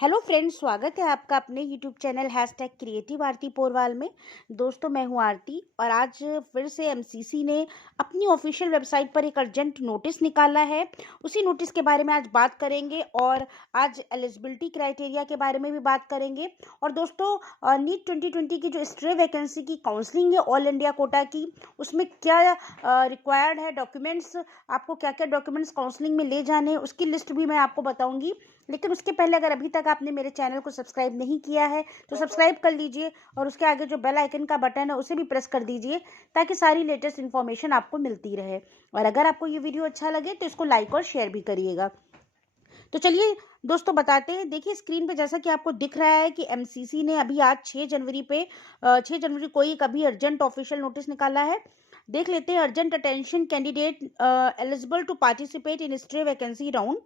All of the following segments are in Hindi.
हेलो फ्रेंड्स, स्वागत है आपका अपने यूट्यूब चैनल #क्रिएटिव आरती पोरवाल में। दोस्तों, मैं हूं आरती और आज फिर से एमसीसी ने अपनी ऑफिशियल वेबसाइट पर एक अर्जेंट नोटिस निकाला है। उसी नोटिस के बारे में आज बात करेंगे और आज एलिजिबिलिटी क्राइटेरिया के बारे में भी बात करेंगे। और दोस्तों, नीट 2020 की जो स्ट्रे वैकेंसी की काउंसलिंग है ऑल इंडिया कोटा की, उसमें क्या रिक्वायर्ड है डॉक्यूमेंट्स, आपको क्या क्या डॉक्यूमेंट्स काउंसलिंग में ले जाने हैं, उसकी लिस्ट भी मैं आपको बताऊंगी। लेकिन उसके पहले अगर अभी तक आपने मेरे चैनल को सब्सक्राइब नहीं किया है तो सब्सक्राइब कर लीजिए और उसके आगे जो बेल आइकन का बटन है उसे भी प्रेस कर दीजिए ताकि सारी लेटेस्ट इन्फॉर्मेशन आपको मिलती रहे। और अगर आपको ये वीडियो अच्छा लगे तो इसको लाइक और शेयर भी करिएगा। तो चलिए दोस्तों, बताते हैं। देखिए स्क्रीन पे जैसा कि आपको दिख रहा है कि एमसीसी ने अभी आज 6 जनवरी को एक अभी अर्जेंट ऑफिशियल नोटिस निकाला है। देख लेते हैं। Urgent attention candidate eligible to participate in stray vacancy round.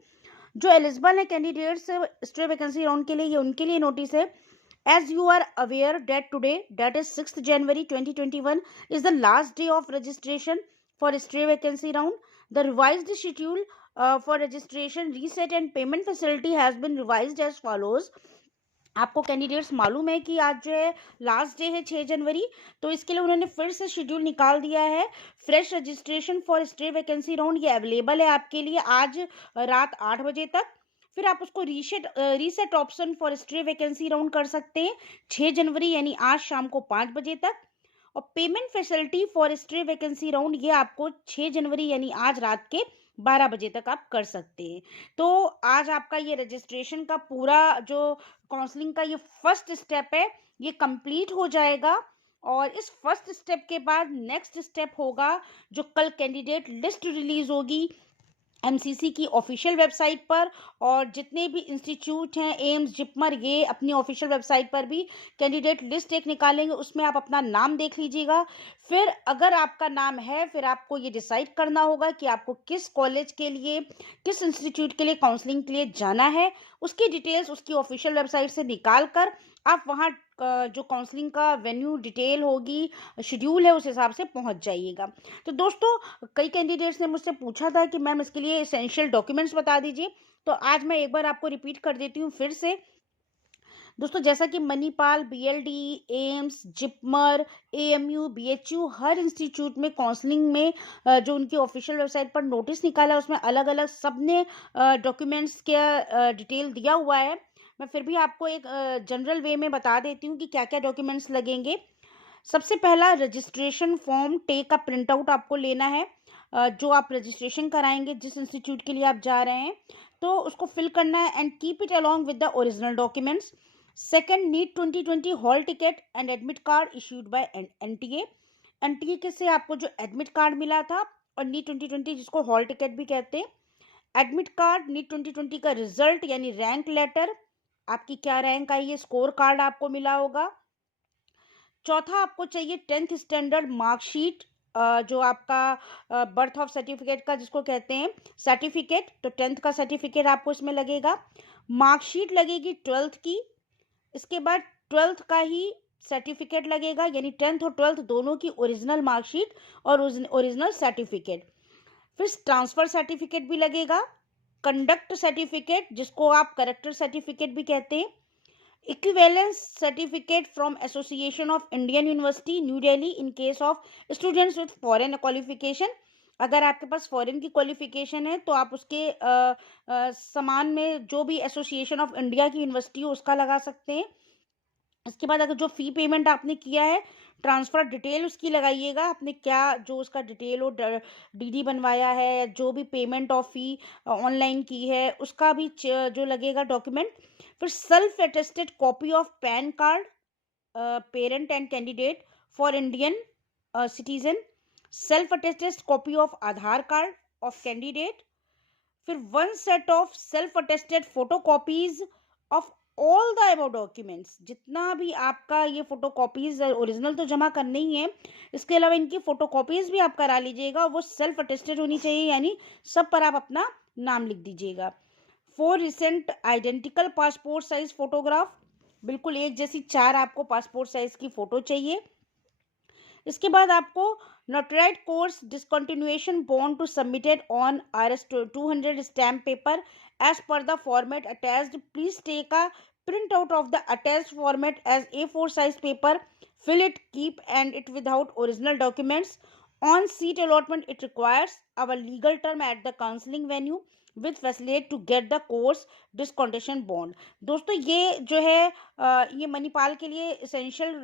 जो एलिजिबल है कैंडिडेट्स स्ट्रे वैकेंसी राउंड के लिए, ये उनके लिए नोटिस है। As you are aware that today, that is 6 January 2021 is the last day of registration for stray vacancy round. The revised schedule for registration, reset and payment facility has been revised as follows। आपको कैंडिडेट्स मालूम है कि आज जो है लास्ट डे है 6 जनवरी, तो इसके लिए उन्होंने फिर से शेड्यूल निकाल दिया है। Fresh registration for stray vacancy round ये अवेलेबल है आपके लिए आज रात 8 बजे तक। फिर आप उसको reset option for stray vacancy round कर सकते हैं 6 जनवरी यानी आज शाम को 5 बजे तक। और payment facility for stray vacancy round ये आपको 6 जनवरी यानी आज रात के 12 बजे तक आप कर सकते हैं। तो आज आपका ये रजिस्ट्रेशन का पूरा जो काउंसलिंग का ये फर्स्ट स्टेप है ये कंप्लीट हो जाएगा। और इस फर्स्ट स्टेप के बाद नेक्स्ट स्टेप होगा जो कल कैंडिडेट लिस्ट रिलीज होगी एमसीसी की ऑफिशियल वेबसाइट पर। और जितने भी इंस्टीट्यूट हैं एम्स, जिपमर, ये अपनी ऑफिशियल वेबसाइट पर भी कैंडिडेट लिस्ट एक निकालेंगे, उसमें आप अपना नाम देख लीजिएगा। फिर अगर आपका नाम है फिर आपको ये डिसाइड करना होगा कि आपको किस कॉलेज के लिए, किस इंस्टीट्यूट के लिए काउंसलिंग के लिए जाना है। उसकी डिटेल्स उसकी ऑफिशियल वेबसाइट से निकाल कर आप वहाँ जो काउंसलिंग का वेन्यू डिटेल होगी, शेड्यूल है, उस हिसाब से पहुँच जाइएगा। तो दोस्तों, कई कैंडिडेट्स ने मुझसे पूछा था कि मैम इसके लिए एसेंशियल डॉक्यूमेंट्स बता दीजिए, तो आज मैं एक बार आपको रिपीट कर देती हूँ फिर से। दोस्तों, जैसा कि Manipal, BLD, AIIMS, JIPMER, AMU, BHU, हर इंस्टीट्यूट में काउंसलिंग में जो उनकी ऑफिशियल वेबसाइट पर नोटिस निकाला उसमें अलग अलग सब ने डॉक्यूमेंट्स का डिटेल दिया हुआ है। मैं फिर भी आपको एक जनरल वे में बता देती हूँ कि क्या क्या डॉक्यूमेंट्स लगेंगे। सबसे पहला रजिस्ट्रेशन फॉर्म टेक का प्रिंट आउट आपको लेना है। जो आप रजिस्ट्रेशन कराएंगे जिस इंस्टीट्यूट के लिए आप जा रहे हैं, तो उसको फिल करना है and keep it along with the original documents. Second, NEET 2020 hall ticket and admit card issued by NTA. NTA के से आपको जो एडमिट कार्ड मिला था, और नीट 2020 जिसको हॉल टिकट भी कहते हैं। एडमिट कार्ड, नीट 2020 का रिजल्ट यानी रैंक लेटर, आपकी क्या रैंक आई है, स्कोर कार्ड आपको मिला होगा। चौथा, आपको चाहिए 10th स्टैंडर्ड मार्कशीट, जो आपका बर्थ ऑफ सर्टिफिकेट का जिसको कहते हैं सर्टिफिकेट, तो 10th का सर्टिफिकेट आपको इसमें लगेगा। मार्कशीट लगेगी 12th की। इसके बाद 12th का ही सर्टिफिकेट लगेगा, यानी 10th और 12th दोनों की ओरिजिनल मार्कशीट और ओरिजिनल सर्टिफिकेट। फिर ट्रांसफ़र सर्टिफिकेट भी लगेगा। कंडक्ट सर्टिफिकेट जिसको आप करेक्टर सर्टिफिकेट भी कहते हैं। Equivalence certificate from association of Indian university new Delhi in case of students with foreign qualification. अगर आपके पास फॉरेन की क्वालिफिकेशन है तो आप उसके समान में जो भी एसोसिएशन ऑफ इंडिया की यूनिवर्सिटी हो उसका लगा सकते हैं। इसके बाद अगर जो फ़ी पेमेंट आपने किया है, ट्रांसफ़र डिटेल उसकी लगाइएगा, आपने क्या जो उसका डिटेल हो, डीडी बनवाया है, जो भी पेमेंट ऑफ फ़ी ऑनलाइन की है उसका भी जो लगेगा डॉक्यूमेंट। फिर self attested copy of PAN card parent and candidate for Indian citizen. Self attested copy of Aadhaar card of candidate. फिर one set of self attested photo copies of all the above documents. जितना भी आपका ये फोटो कॉपीज ओरिजिनल तो जमा करने ही है, इसके अलावा इनकी फोटो कॉपीज भी आप करा लीजिएगा, वो सेल्फ अटेस्टेड होनी चाहिए, यानी सब पर आप अपना नाम लिख दीजिएगा। 4 recent identical passport size photograph, बिल्कुल एक जैसी 4 आपको पासपोर्ट साइज की फोटो चाहिए। इसके बाद आपको notarised course discontinuation bond to submitted on RS 200 stamp paper as per the format attached. Please take a printout of the attached format as A4 size paper. Fill it, keep and it without original documents. On seat allotment, it requires our legal term at the counseling venue with facility to get the course discontinuation bond. दोस्तों ये जो है ये मणिपाल के लिए इसेंशियल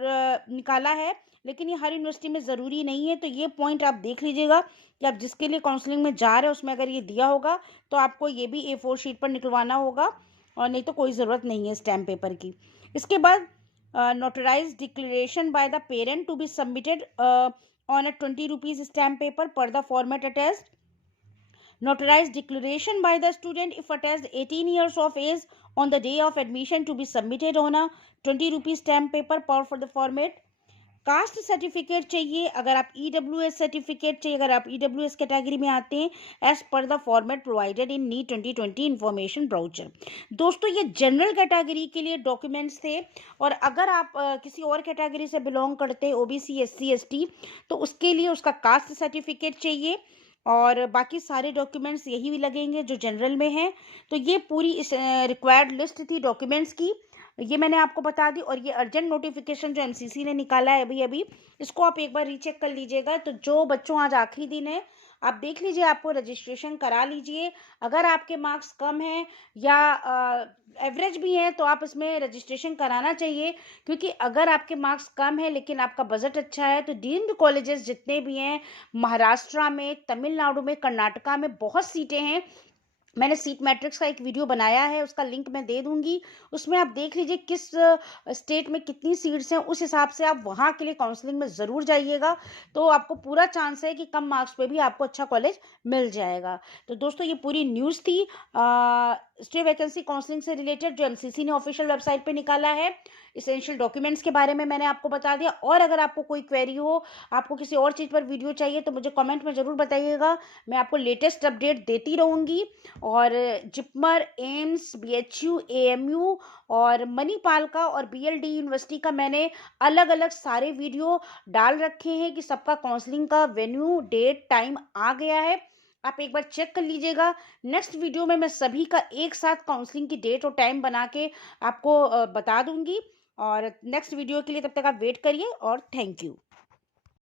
निकाला है, लेकिन ये हर यूनिवर्सिटी में ज़रूरी नहीं है। तो ये पॉइंट आप देख लीजिएगा कि आप जिसके लिए काउंसलिंग में जा रहे हैं उसमें अगर ये दिया होगा तो आपको ये भी A4 शीट पर निकलवाना होगा, और नहीं तो कोई ज़रूरत नहीं है स्टैम्प पेपर की। इसके बाद notarise declaration by the parent to be submitted on a 20 rupees stamp paper per the format attached. Notarized declaration by the student if attached 18 years of age on the day of admission to be submitted on a 20 rupees stamp paper per for the format. Caste certificate चाहिए अगर आप EWS सर्टिफिकेट चाहिए अगर आप EWS कैटेगरी में आते हैं as per the format provided in NEET 2020 information brochure. दोस्तों ये जनरल कैटेगरी के लिए डॉक्यूमेंट्स थे, और अगर आप किसी और कैटेगरी से बिलोंग करते हैं OBC SC ST तो उसके लिए उसका कास्ट सर्टिफिकेट चाहिए, और बाकी सारे डॉक्यूमेंट्स यही भी लगेंगे जो जनरल में हैं। तो ये पूरी इस रिक्वायर्ड लिस्ट थी डॉक्यूमेंट्स की, ये मैंने आपको बता दी। और ये अर्जेंट नोटिफिकेशन जो MCC ने निकाला है अभी अभी, इसको आप एक बार रीचेक कर लीजिएगा। तो जो बच्चों आज आखिरी दिन है, आप देख लीजिए, आपको रजिस्ट्रेशन करा लीजिए। अगर आपके मार्क्स कम हैं या एवरेज भी हैं तो आप इसमें रजिस्ट्रेशन कराना चाहिए, क्योंकि अगर आपके मार्क्स कम है लेकिन आपका बजट अच्छा है तो डीम्ड कॉलेजेस जितने भी हैं महाराष्ट्र में, तमिलनाडु में, कर्नाटका में बहुत सीटें हैं। मैंने सीट मैट्रिक्स का एक वीडियो बनाया है, उसका लिंक मैं दे दूंगी। उसमें आप देख लीजिए किस स्टेट में कितनी सीट्स हैं, उस हिसाब से आप वहाँ के लिए काउंसलिंग में ज़रूर जाइएगा। तो आपको पूरा चांस है कि कम मार्क्स पे भी आपको अच्छा कॉलेज मिल जाएगा। तो दोस्तों ये पूरी न्यूज़ थी स्टेट वैकेंसी काउंसलिंग से रिलेटेड जो MCC ने ऑफिशियल वेबसाइट पे निकाला है। इसेंशियल डॉक्यूमेंट्स के बारे में मैंने आपको बता दिया। और अगर आपको कोई क्वेरी हो, आपको किसी और चीज़ पर वीडियो चाहिए तो मुझे कमेंट में ज़रूर बताइएगा, मैं आपको लेटेस्ट अपडेट देती रहूँगी। और जिपमर, एम्स, BHU, AMU और मणिपाल का और BLD यूनिवर्सिटी का मैंने अलग अलग सारे वीडियो डाल रखे हैं कि सबका काउंसलिंग का वेन्यू, डेट, टाइम आ गया है, आप एक बार चेक कर लीजिएगा। नेक्स्ट वीडियो में मैं सभी का एक साथ काउंसलिंग की डेट और टाइम बना के आपको बता दूंगी। और नेक्स्ट वीडियो के लिए तब तक आप वेट करिए, और थैंक यू।